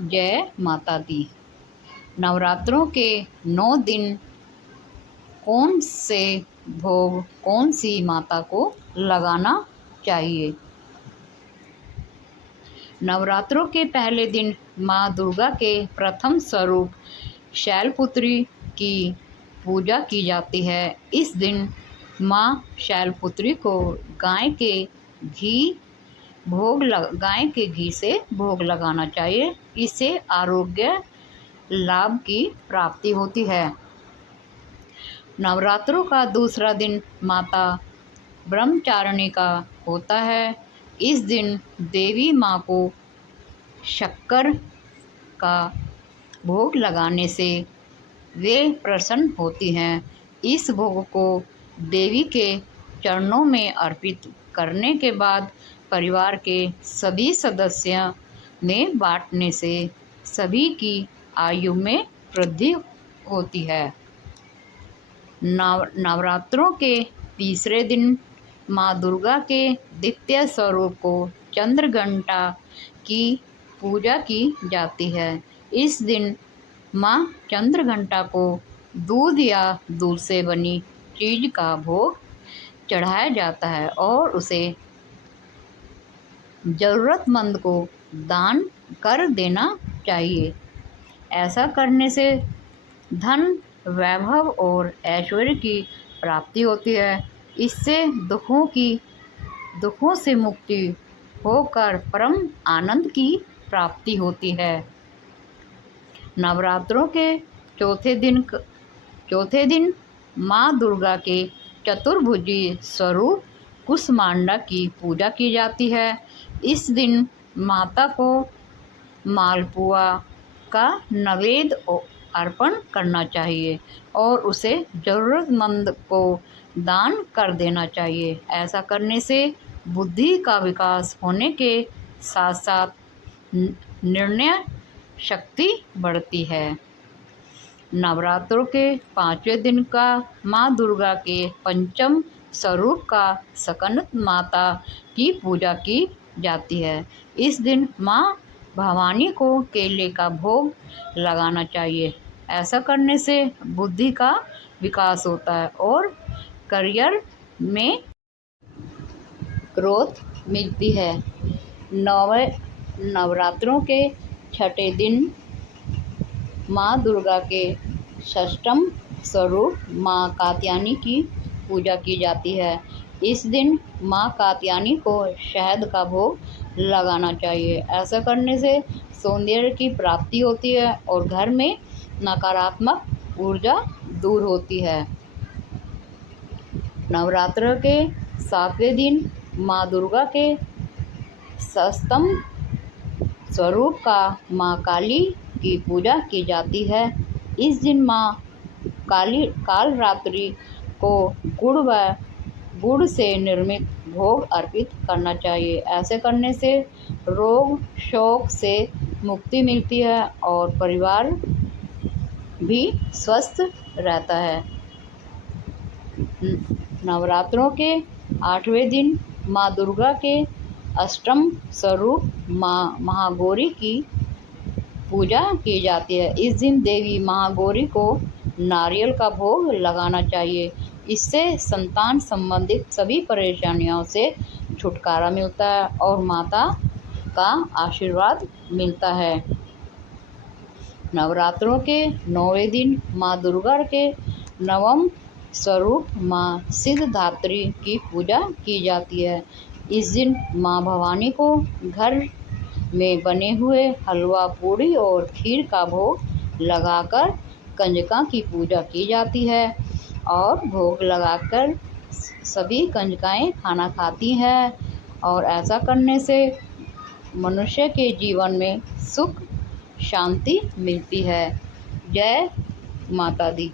जय माता दी। नवरात्रों के 9 दिन कौन से भोग कौन सी माता को लगाना चाहिए? नवरात्रों के पहले दिन माँ दुर्गा के प्रथम स्वरूप शैलपुत्री की पूजा की जाती है। इस दिन माँ शैलपुत्री को गाय के घी से भोग लगाना चाहिए। इससे आरोग्य लाभ की प्राप्ति होती है। नवरात्रों का दूसरा दिन माता ब्रह्मचारिणी का होता है। इस दिन देवी माँ को शक्कर का भोग लगाने से वे प्रसन्न होती हैं। इस भोग को देवी के चरणों में अर्पित करने के बाद परिवार के सभी सदस्यों में बांटने से सभी की आयु में वृद्धि होती है। नवरात्रों के तीसरे दिन माँ दुर्गा के द्वितीय स्वरूप को चंद्रघंटा की पूजा की जाती है। इस दिन माँ चंद्रघंटा को दूध या दूध से बनी चीज का भोग चढ़ाया जाता है और उसे ज़रूरतमंद को दान कर देना चाहिए। ऐसा करने से धन, वैभव और ऐश्वर्य की प्राप्ति होती है। इससे दुखों से मुक्ति होकर परम आनंद की प्राप्ति होती है। नवरात्रों के चौथे दिन माँ दुर्गा के चतुर्भुजी स्वरूप कुष्मांडा की पूजा की जाती है। इस दिन माता को मालपुआ का नैवेद्य अर्पण करना चाहिए और उसे ज़रूरतमंद को दान कर देना चाहिए। ऐसा करने से बुद्धि का विकास होने के साथ साथ निर्णय शक्ति बढ़ती है। नवरात्रों के 5वें दिन का माँ दुर्गा के पंचम स्वरूप का सकंद माता की पूजा की जाती है। इस दिन माँ भवानी को केले का भोग लगाना चाहिए। ऐसा करने से बुद्धि का विकास होता है और करियर में ग्रोथ मिलती है। नवरात्रों के 6ठे दिन माँ दुर्गा के षष्ठम स्वरूप माँ कात्यायनी की पूजा की जाती है। इस दिन माँ कात्यायनी को शहद का भोग लगाना चाहिए। ऐसा करने से सौंदर्य की प्राप्ति होती है और घर में नकारात्मक ऊर्जा दूर होती है। नवरात्र के 7वें दिन माँ दुर्गा के सप्तम स्वरूप का माँ काली की पूजा की जाती है। इस दिन माँ कालरात्रि को गुड़ से निर्मित भोग अर्पित करना चाहिए। ऐसे करने से रोग शोक से मुक्ति मिलती है और परिवार भी स्वस्थ रहता है। नवरात्रों के 8वें दिन माँ दुर्गा के अष्टम स्वरूप माँ महागौरी की पूजा की जाती है। इस दिन देवी महागौरी को नारियल का भोग लगाना चाहिए। इससे संतान संबंधित सभी परेशानियों से छुटकारा मिलता है और माता का आशीर्वाद मिलता है। नवरात्रों के 9वें दिन माँ दुर्गा के नवम स्वरूप माँ सिद्धिदात्री की पूजा की जाती है। इस दिन माँ भवानी को घर में बने हुए हलवा, पूड़ी और खीर का भोग लगाकर कंजका की पूजा की जाती है और भोग लगाकर सभी कंजकाएं खाना खाती हैं और ऐसा करने से मनुष्य के जीवन में सुख शांति मिलती है। जय माता दी।